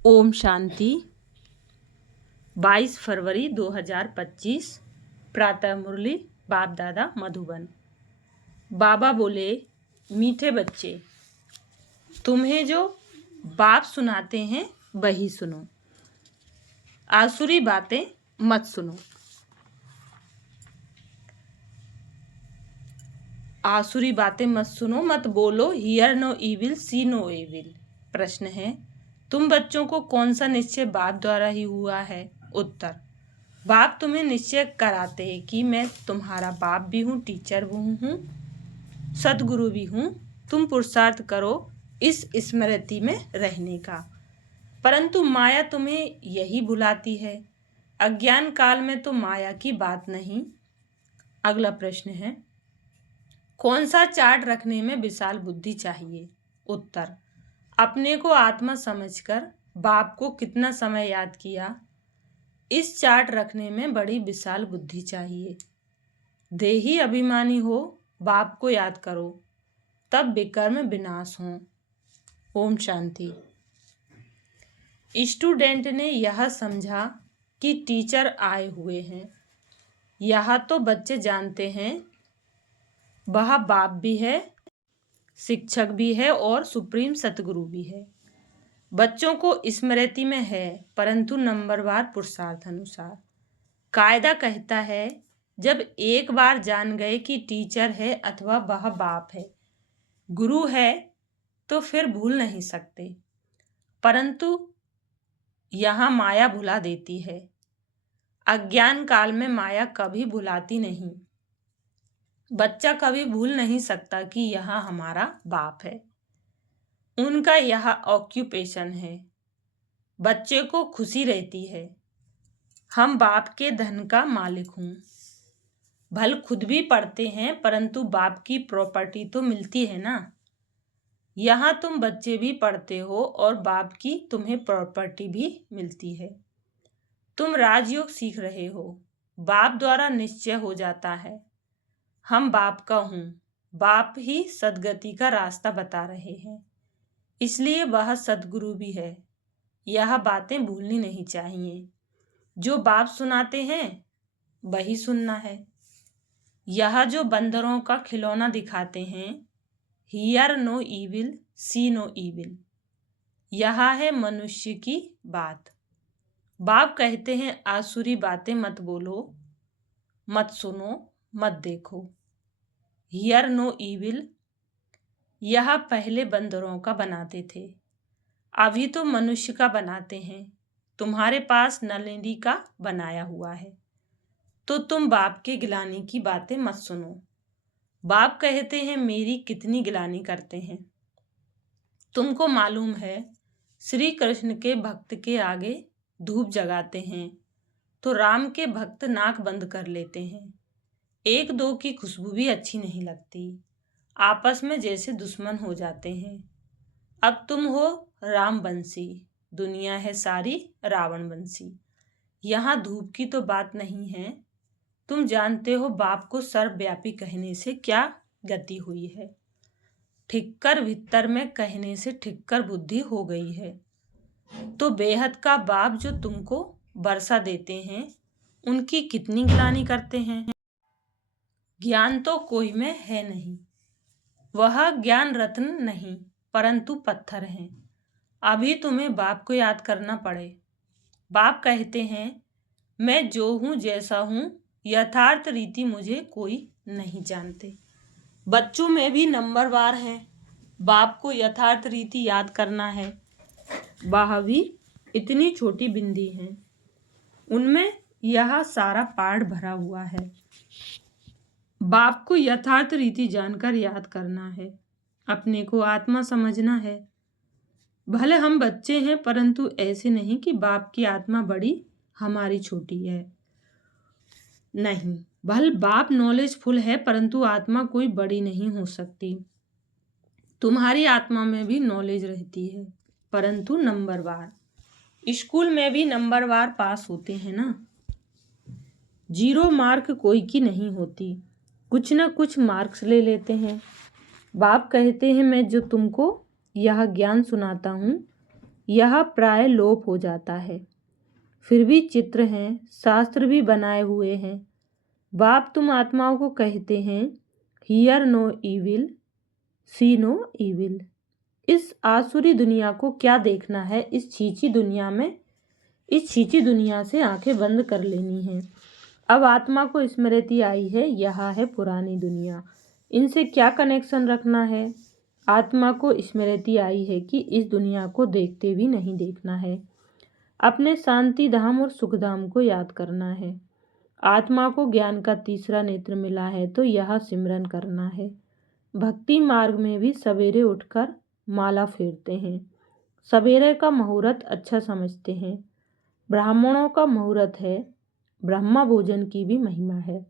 ओम शांति। 22 फरवरी 2025 प्रातः मुरली बाप दादा मधुबन। बाबा बोले, मीठे बच्चे, तुम्हें जो बाप सुनाते हैं वही सुनो, आसुरी बातें मत सुनो। आसुरी बातें मत सुनो, मत बोलो, hear no evil see no evil. प्रश्न है, तुम बच्चों को कौन सा निश्चय बाप द्वारा ही हुआ है? उत्तर, बाप तुम्हें निश्चय कराते हैं कि मैं तुम्हारा बाप भी हूँ, टीचर भी हूँ, सदगुरु भी हूँ। तुम पुरुषार्थ करो इस स्मृति में रहने का, परंतु माया तुम्हें यही भुलाती है। अज्ञान काल में तो माया की बात नहीं। अगला प्रश्न है, कौन सा चार्ट रखने में विशाल बुद्धि चाहिए? उत्तर, अपने को आत्मा समझकर बाप को कितना समय याद किया, इस चार्ट रखने में बड़ी विशाल बुद्धि चाहिए। देही अभिमानी हो, बाप को याद करो, तब विकर्म विनाश हो। ओम शांति। स्टूडेंट ने यह समझा कि टीचर आए हुए हैं। यह तो बच्चे जानते हैं वह बाप भी है, शिक्षक भी है और सुप्रीम सतगुरु भी है। बच्चों को स्मृति में है, परंतु नंबरवार पुरुषार्थ अनुसार। कायदा कहता है, जब एक बार जान गए कि टीचर है अथवा वह बाप है, गुरु है, तो फिर भूल नहीं सकते। परंतु यहाँ माया भुला देती है। अज्ञान काल में माया कभी भुलाती नहीं। बच्चा कभी भूल नहीं सकता कि यह हमारा बाप है, उनका यह ऑक्यूपेशन है। बच्चे को खुशी रहती है, हम बाप के धन का मालिक हूँ। भल खुद भी पढ़ते हैं, परंतु बाप की प्रॉपर्टी तो मिलती है ना। यहाँ तुम बच्चे भी पढ़ते हो और बाप की तुम्हें प्रॉपर्टी भी मिलती है। तुम राजयोग सीख रहे हो, बाप द्वारा निश्चय हो जाता है हम बाप का हूँ। बाप ही सदगति का रास्ता बता रहे हैं, इसलिए वह सदगुरु भी है। यह बातें भूलनी नहीं चाहिए। जो बाप सुनाते हैं वही सुनना है। यह जो बंदरों का खिलौना दिखाते हैं, hear no evil see no evil, यह है मनुष्य की बात। बाप कहते हैं, आसुरी बातें मत बोलो, मत सुनो, मत देखो। हियर नो इविल, यह पहले बंदरों का बनाते थे, अभी तो मनुष्य का बनाते हैं। तुम्हारे पास नलिनी का बनाया हुआ है, तो तुम बाप के गिलानी की बातें मत सुनो। बाप कहते हैं, मेरी कितनी गिलानी करते हैं। तुमको मालूम है, श्री कृष्ण के भक्त के आगे धूप जगाते हैं तो राम के भक्त नाक बंद कर लेते हैं। एक दो की खुशबू भी अच्छी नहीं लगती, आपस में जैसे दुश्मन हो जाते हैं। अब तुम हो राम बंसी, दुनिया है सारी रावण बंसी। यहाँ धूप की तो बात नहीं है। तुम जानते हो बाप को सर्वव्यापी कहने से क्या गति हुई है। ठिक्कर भीतर में कहने से ठिक्कर बुद्धि हो गई है। तो बेहद का बाप जो तुमको वर्षा देते हैं, उनकी कितनी गिलानी करते हैं। ज्ञान तो कोई में है नहीं, वह ज्ञान रत्न नहीं परंतु पत्थर हैं। अभी तुम्हें बाप को याद करना पड़े। बाप कहते हैं, मैं जो हूँ जैसा हूँ, यथार्थ रीति मुझे कोई नहीं जानते। बच्चों में भी नंबरवार हैं, बाप को यथार्थ रीति याद करना है। वह भी इतनी छोटी बिंदी हैं, उनमें यह सारा पाठ भरा हुआ है। बाप को यथार्थ रीति जानकर याद करना है, अपने को आत्मा समझना है। भले हम बच्चे हैं, परंतु ऐसे नहीं कि बाप की आत्मा बड़ी हमारी छोटी है। नहीं, भले बाप नॉलेजफुल है, परंतु आत्मा कोई बड़ी नहीं हो सकती। तुम्हारी आत्मा में भी नॉलेज रहती है, परंतु नंबरवार। स्कूल में भी नंबरवार पास होते हैं ना। 0 मार्क कोई की नहीं होती, कुछ न कुछ मार्क्स ले लेते हैं। बाप कहते हैं, मैं जो तुमको यह ज्ञान सुनाता हूँ, यह प्राय लोप हो जाता है। फिर भी चित्र हैं, शास्त्र भी बनाए हुए हैं। बाप तुम आत्माओं को कहते हैं, hear no evil, see no evil. इस आसुरी दुनिया को क्या देखना है? इस छींची दुनिया से आंखें बंद कर लेनी है। अब आत्मा को स्मृति आई है, यह है पुरानी दुनिया। इनसे क्या कनेक्शन रखना है? आत्मा को स्मृति आई है कि इस दुनिया को देखते भी नहीं देखना है, अपने शांति धाम और सुख धाम को याद करना है। आत्मा को ज्ञान का तीसरा नेत्र मिला है तो यह सिमरन करना है। भक्ति मार्ग में भी सवेरे उठकर माला फेरते हैं। सवेरे का मुहूर्त अच्छा समझते हैं। ब्राह्मणों का मुहूर्त है। ब्रह्मा भोजन की भी महिमा है।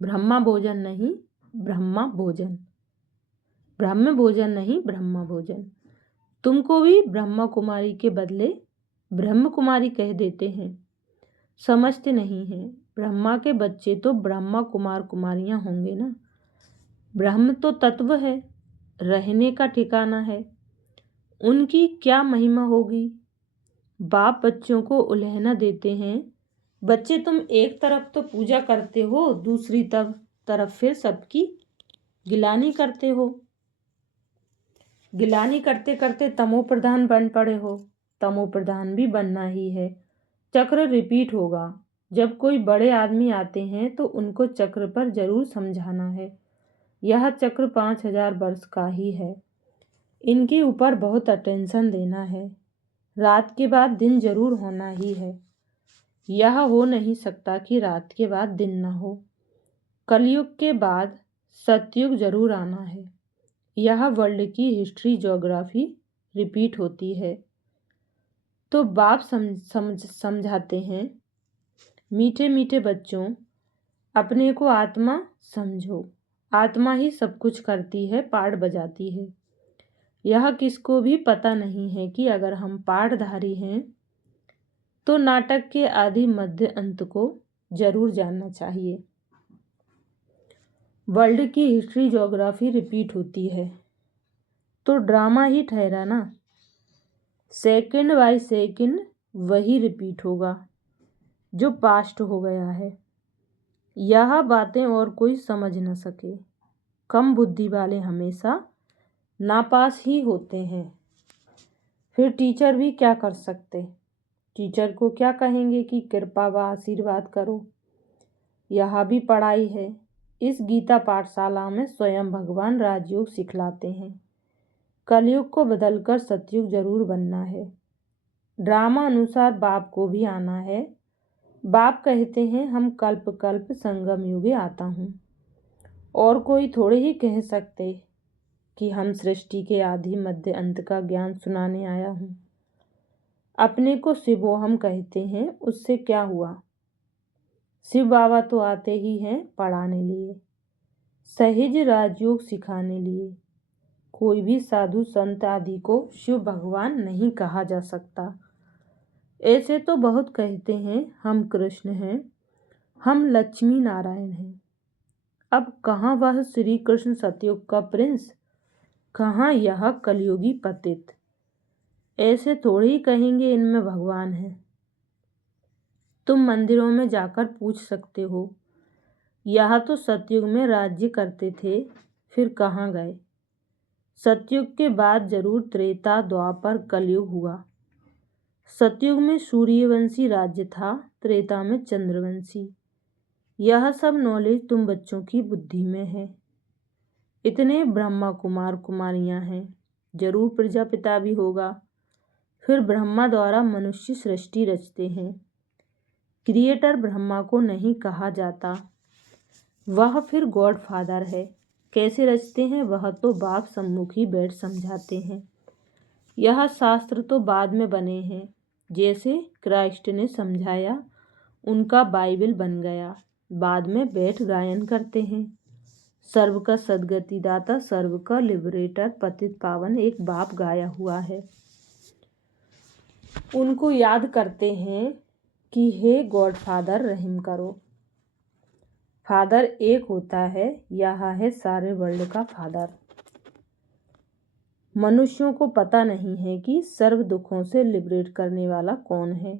ब्रह्मा भोजन नहीं ब्रह्मा भोजन, ब्रह्म भोजन नहीं ब्रह्मा भोजन। तुमको भी ब्रह्मा कुमारी के बदले ब्रह्म कुमारी कह देते हैं, समझते नहीं हैं। ब्रह्मा के बच्चे तो ब्रह्मा कुमार कुमारियां होंगे ना। ब्रह्म तो तत्व है, रहने का ठिकाना है, उनकी क्या महिमा होगी। बाप बच्चों को उल्हना देते हैं, बच्चे तुम एक तरफ तो पूजा करते हो, दूसरी तरफ फिर सबकी गिलानी करते हो। गिलानी करते करते तमो प्रधान बन पड़े हो। तमो प्रधान भी बनना ही है। चक्र रिपीट होगा। जब कोई बड़े आदमी आते हैं तो उनको चक्र पर जरूर समझाना है। यह चक्र 5000 वर्ष का ही है। इनके ऊपर बहुत अटेंशन देना है। रात के बाद दिन जरूर होना ही है। यह हो नहीं सकता कि रात के बाद दिन न हो। कलयुग के बाद सतयुग जरूर आना है। यह वर्ल्ड की हिस्ट्री ज्योग्राफी रिपीट होती है। तो बाप समझाते हैं, मीठे मीठे बच्चों, अपने को आत्मा समझो। आत्मा ही सब कुछ करती है, पाठ बजाती है। यह किसको भी पता नहीं है कि अगर हम पाठधारी हैं तो नाटक के आदि मध्य अंत को जरूर जानना चाहिए। वर्ल्ड की हिस्ट्री ज्योग्राफी रिपीट होती है तो ड्रामा ही ठहरा ना। सेकंड बाय सेकंड वही रिपीट होगा जो पास्ट हो गया है। यह बातें और कोई समझ न सके। कम बुद्धि वाले हमेशा नापास ही होते हैं। फिर टीचर भी क्या कर सकते? टीचर को क्या कहेंगे कि कृपा व आशीर्वाद करो। यह भी पढ़ाई है। इस गीता पाठशाला में स्वयं भगवान राजयोग सिखलाते हैं। कलयुग को बदलकर सतयुग जरूर बनना है। ड्रामा अनुसार बाप को भी आना है। बाप कहते हैं, हम कल्प कल्प संगम युगे आता हूँ। और कोई थोड़े ही कह सकते कि हम सृष्टि के आदि मध्य अंत का ज्ञान सुनाने आया हूँ। अपने को शिवोहम कहते हैं, उससे क्या हुआ? शिव बाबा तो आते ही हैं पढ़ाने लिए, सहज राजयोग सिखाने लिए। कोई भी साधु संत आदि को शिव भगवान नहीं कहा जा सकता। ऐसे तो बहुत कहते हैं, हम कृष्ण हैं, हम लक्ष्मी नारायण हैं। अब कहाँ वह श्री कृष्ण सतयुग का प्रिंस, कहाँ यह कलयुगी पतित। ऐसे थोड़े ही कहेंगे इनमें भगवान है। तुम मंदिरों में जाकर पूछ सकते हो, यह तो सतयुग में राज्य करते थे, फिर कहाँ गए? सतयुग के बाद जरूर त्रेता द्वापर कलयुग हुआ। सतयुग में सूर्यवंशी राज्य था, त्रेता में चंद्रवंशी। यह सब नॉलेज तुम बच्चों की बुद्धि में है। इतने ब्रह्मा कुमार कुमारियां हैं, जरूर प्रजापिता भी होगा। फिर ब्रह्मा द्वारा मनुष्य सृष्टि रचते हैं। क्रिएटर ब्रह्मा को नहीं कहा जाता, वह फिर गॉड फादर है। कैसे रचते हैं वह तो बाप सम्मुख ही बैठ समझाते हैं। यह शास्त्र तो बाद में बने हैं, जैसे क्राइस्ट ने समझाया, उनका बाइबल बन गया। बाद में बैठ गायन करते हैं। सर्व का सदगति दाता, सर्व का लिबरेटर, पतित पावन एक बाप गाया हुआ है। उनको याद करते हैं कि हे गॉड फादर रहम करो। फादर एक होता है, यह है सारे वर्ल्ड का फादर। मनुष्यों को पता नहीं है कि सर्व दुखों से लिबरेट करने वाला कौन है।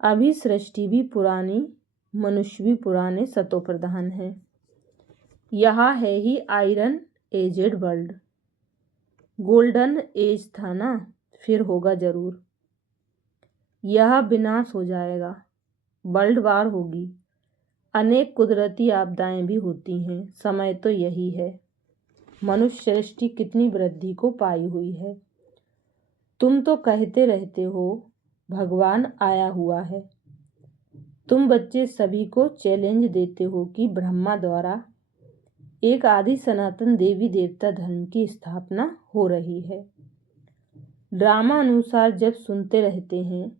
अभी सृष्टि भी पुरानी, मनुष्य भी पुराने सतो प्रधान है। यहाँ है ही iron aged world. Golden age था ना, फिर होगा जरूर। यह विनाश हो जाएगा, वर्ल्ड वार होगी, अनेक कुदरती आपदाएं भी होती हैं। समय तो यही है। मनुष्य सृष्टि कितनी वृद्धि को पाई हुई है। तुम तो कहते रहते हो भगवान आया हुआ है। तुम बच्चे सभी को चैलेंज देते हो कि ब्रह्मा द्वारा एक आदि सनातन देवी देवता धर्म की स्थापना हो रही है। ड्रामा अनुसार जब सुनते रहते हैं,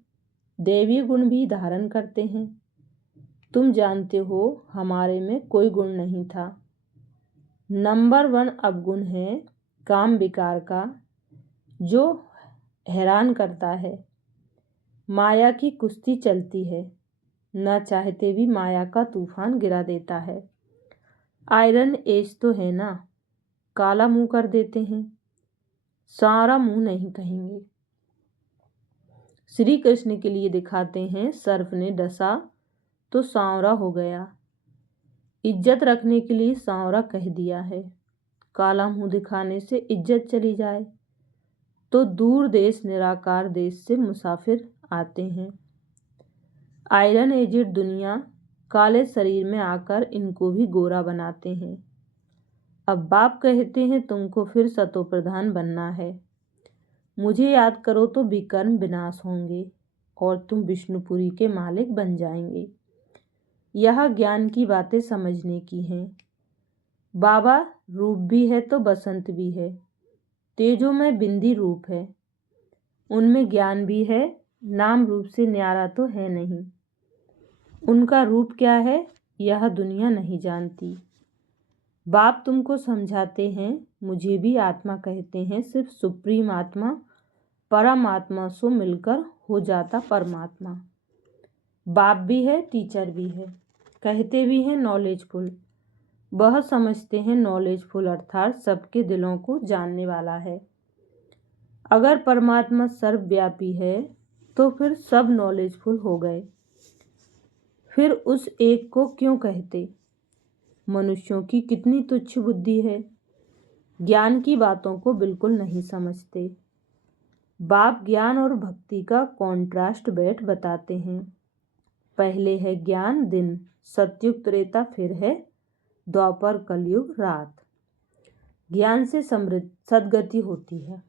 देवी गुण भी धारण करते हैं। तुम जानते हो हमारे में कोई गुण नहीं था। नंबर 1 अवगुण है काम विकार का, जो हैरान करता है। माया की कुश्ती चलती है, न चाहते भी माया का तूफान गिरा देता है। आयरन एज तो है ना, काला मुंह कर देते हैं, सारा मुंह नहीं कहेंगे। श्री कृष्ण के लिए दिखाते हैं सर्प ने डसा तो सांवरा हो गया। इज्जत रखने के लिए सांवरा कह दिया है। काला मुंह दिखाने से इज्जत चली जाए तो दूर देश निराकार देश से मुसाफिर आते हैं। आयरन एजेड दुनिया काले शरीर में आकर इनको भी गोरा बनाते हैं। अब बाप कहते हैं तुमको फिर सतो प्रधान बनना है। मुझे याद करो तो विकर्म विनाश होंगे और तुम विष्णुपुरी के मालिक बन जाएंगे। यह ज्ञान की बातें समझने की हैं। बाबा रूप भी है तो बसंत भी है, तेजो में बिंदी रूप है। उनमें ज्ञान भी है, नाम रूप से न्यारा तो है नहीं। उनका रूप क्या है यह दुनिया नहीं जानती। बाप तुमको समझाते हैं, मुझे भी आत्मा कहते हैं। सिर्फ सुप्रीम आत्मा परमात्मा से मिलकर हो जाता परमात्मा। बाप भी है, टीचर भी है, कहते भी हैं नॉलेजफुल। वह समझते हैं नॉलेजफुल अर्थात सबके दिलों को जानने वाला है। अगर परमात्मा सर्वव्यापी है तो फिर सब नॉलेजफुल हो गए। फिर उस एक को क्यों कहते? मनुष्यों की कितनी तुच्छ बुद्धि है, ज्ञान की बातों को बिल्कुल नहीं समझते। बाप ज्ञान और भक्ति का कॉन्ट्रास्ट बैठ बताते हैं। पहले है ज्ञान दिन, सतयुग त्रेता, फिर है द्वापर कलयुग रात। ज्ञान से समृद्ध सदगति होती है।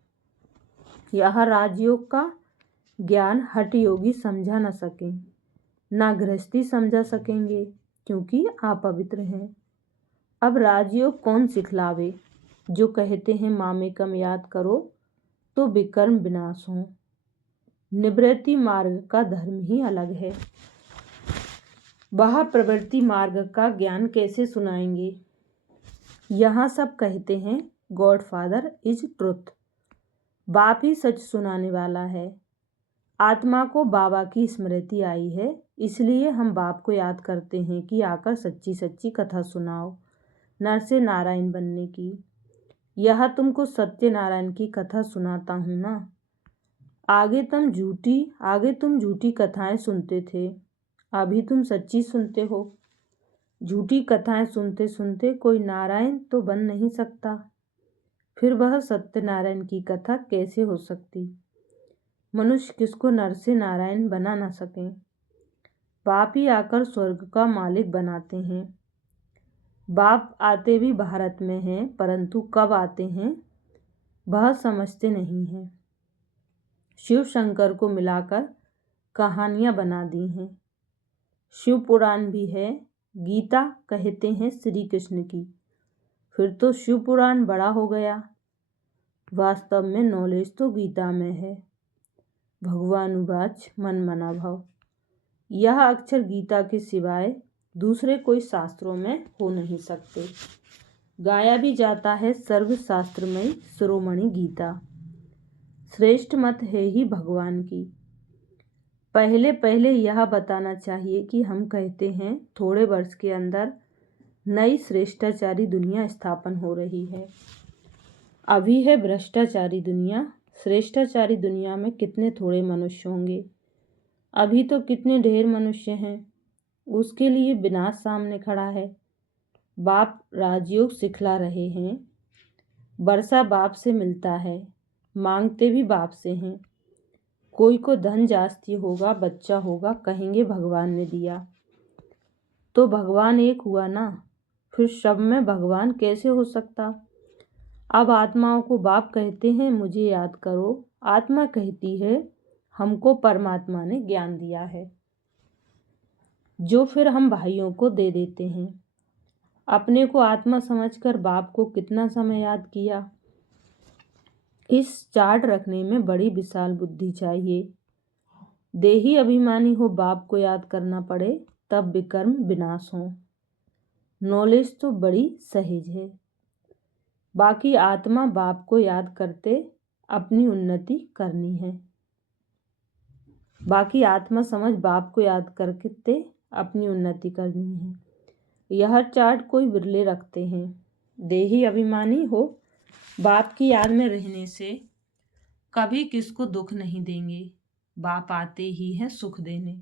यह राजयोग का ज्ञान हठ योगी समझा न सके, ना गृहस्थी समझा सकेंगे क्योंकि आप पवित्र हैं। अब राजयोग कौन सिखलावे? जो कहते हैं मामेकम याद करो तो विकर्म विनाश हो। निवृत्ति मार्ग का धर्म ही अलग है। वह प्रवृत्ति मार्ग का ज्ञान कैसे सुनाएंगे? यहाँ सब कहते हैं गॉड फादर इज ट्रुथ। बाप ही सच सुनाने वाला है। आत्मा को बाबा की स्मृति आई है, इसलिए हम बाप को याद करते हैं कि आकर सच्ची सच्ची कथा सुनाओ नर से नारायण बनने की। यह तुमको सत्यनारायण की कथा सुनाता हूँ ना। आगे तुम झूठी कथाएं सुनते थे, अभी तुम सच्ची सुनते हो। झूठी कथाएं सुनते सुनते कोई नारायण तो बन नहीं सकता, फिर वह सत्यनारायण की कथा कैसे हो सकती? मनुष्य किसको नर से नारायण बना ना सके। बाप ही आकर स्वर्ग का मालिक बनाते हैं। बाप आते भी भारत में हैं, परंतु कब आते हैं वह समझते नहीं हैं। शिव शंकर को मिलाकर कहानियां बना दी हैं। शिव पुराण भी है, गीता कहते हैं श्री कृष्ण की, फिर तो शिव पुराण बड़ा हो गया। वास्तव में नॉलेज तो गीता में है। भगवानुवाच मन मना भव। यह अक्षर गीता के सिवाय दूसरे कोई शास्त्रों में हो नहीं सकते। गाया भी जाता है सर्वशास्त्रमय शिरोमणि गीता। श्रेष्ठ मत है ही भगवान की। पहले यह बताना चाहिए कि हम कहते हैं थोड़े वर्ष के अंदर नई श्रेष्ठाचारी दुनिया स्थापन हो रही है। अभी है भ्रष्टाचारी दुनिया, श्रेष्ठाचारी दुनिया में कितने थोड़े मनुष्य होंगे। अभी तो कितने ढेर मनुष्य हैं, उसके लिए विनाश सामने खड़ा है। बाप राजयोग सिखला रहे हैं, वर्षा बाप से मिलता है, मांगते भी बाप से हैं। कोई को धन जास्ती होगा, बच्चा होगा, कहेंगे भगवान ने दिया। तो भगवान एक हुआ ना, फिर सब में भगवान कैसे हो सकता। अब आत्माओं को बाप कहते हैं मुझे याद करो, आत्मा कहती है हमको परमात्मा ने ज्ञान दिया है, जो फिर हम भाइयों को दे देते हैं। अपने को आत्मा समझकर बाप को कितना समय याद किया। इस चार्ट रखने में बड़ी विशाल बुद्धि चाहिए। देही अभिमानी हो बाप को याद करना पड़े तब विकर्म विनाश हो। नॉलेज तो बड़ी सहज है। बाकी आत्मा बाप को याद करते अपनी उन्नति करनी है। बाकी आत्मा समझ बाप को याद करते अपनी उन्नति करनी है। यह चार्ट कोई बिरले रखते हैं। देही अभिमानी हो बाप की याद में रहने से कभी किसको दुख नहीं देंगे। बाप आते ही है सुख देने,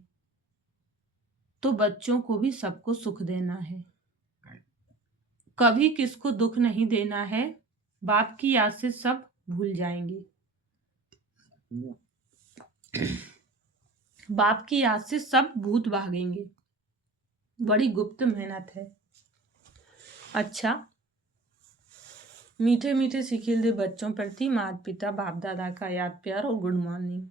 तो बच्चों को भी सबको सुख देना है। कभी किसको दुख नहीं देना है। बाप की याद से सब भूल जाएंगे। बाप की याद से सब भूत भागेंगे। बड़ी गुप्त मेहनत है। अच्छा, मीठे मीठे सिखिलदे बच्चों प्रति माता पिता बाप दादा का याद प्यार और गुड मॉर्निंग।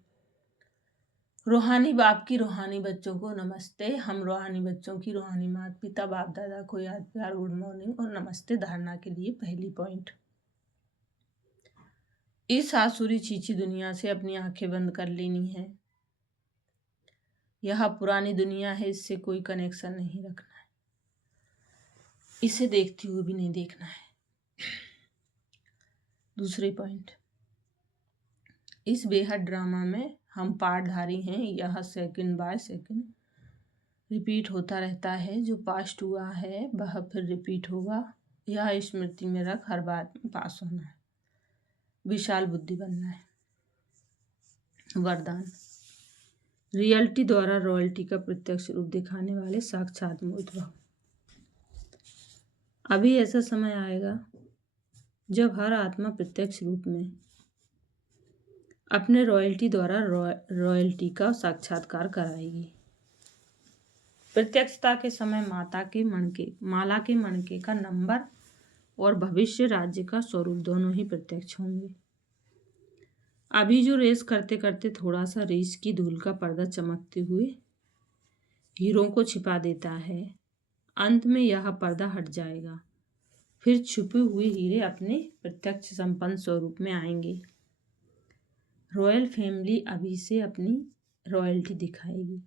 रूहानी बाप की रूहानी बच्चों को नमस्ते। हम रूहानी बच्चों की रूहानी माता पिता बाप दादा को याद प्यार गुड मॉर्निंग और नमस्ते। धारणा के लिए पहली पॉइंट, इस आसुरी चीची दुनिया से अपनी आंखें बंद कर लेनी है। यह पुरानी दुनिया है, इससे कोई कनेक्शन नहीं रखना है, इसे देखते हुए भी नहीं देखना है। दूसरी पॉइंट, इस बेहद ड्रामा में हम पार्टधारी हैं। यह सेकंड बाय सेकंड रिपीट होता रहता है। जो पास्ट हुआ है वह फिर रिपीट होगा। यह स्मृति में रख हर बात में पास होना है, विशाल बुद्धि बनना है। वरदान, रियलिटी द्वारा रॉयल्टी का प्रत्यक्ष रूप दिखाने वाले साक्षात मूर्त भव। अभी ऐसा समय आएगा जब हर आत्मा प्रत्यक्ष रूप में अपने रॉयल्टी द्वारा रॉयल्टी का साक्षात्कार कराएगी। प्रत्यक्षता के समय माला के मणके का नंबर और भविष्य राज्य का स्वरूप दोनों ही प्रत्यक्ष होंगे। अभी जो रेस करते करते थोड़ा सा रेस की धूल का पर्दा चमकते हुए हीरों को छिपा देता है, अंत में यह पर्दा हट जाएगा। फिर छुपे हुए हीरे अपने प्रत्यक्ष संपन्न स्वरूप में आएंगे। रॉयल फैमिली अभी से अपनी रॉयल्टी दिखाएगी,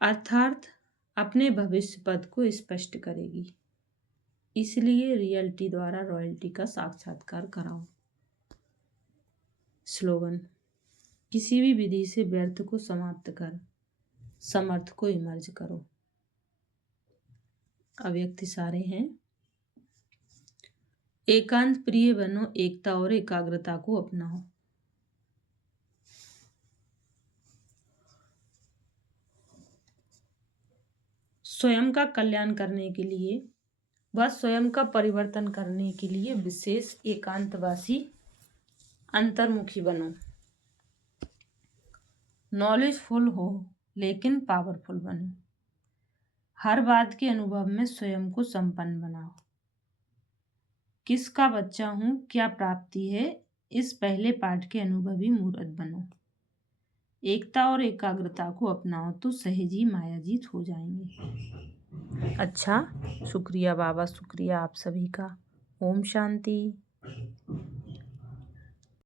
अर्थात अपने भविष्य पद को स्पष्ट करेगी। इसलिए रियलिटी द्वारा रॉयल्टी का साक्षात्कार कराओ। स्लोगन, किसी भी विधि से व्यर्थ को समाप्त कर समर्थ को इमर्ज करो। अव्यक्त सारे हैं, एकांत प्रिय बनो, एकता और एकाग्रता को अपनाओ। स्वयं का कल्याण करने के लिए व स्वयं का परिवर्तन करने के लिए विशेष एकांतवासी अंतर्मुखी बनो। नॉलेजफुल हो लेकिन पावरफुल बनो। हर बात के अनुभव में स्वयं को संपन्न बनाओ। किसका बच्चा हूँ, क्या प्राप्ति है, इस पहले पाठ के अनुभवी मूर्त बनो। एकता और एकाग्रता को अपनाओ तो सहज ही मायाजीत हो जाएंगे। अच्छा, शुक्रिया बाबा, शुक्रिया आप सभी का। ओम शांति।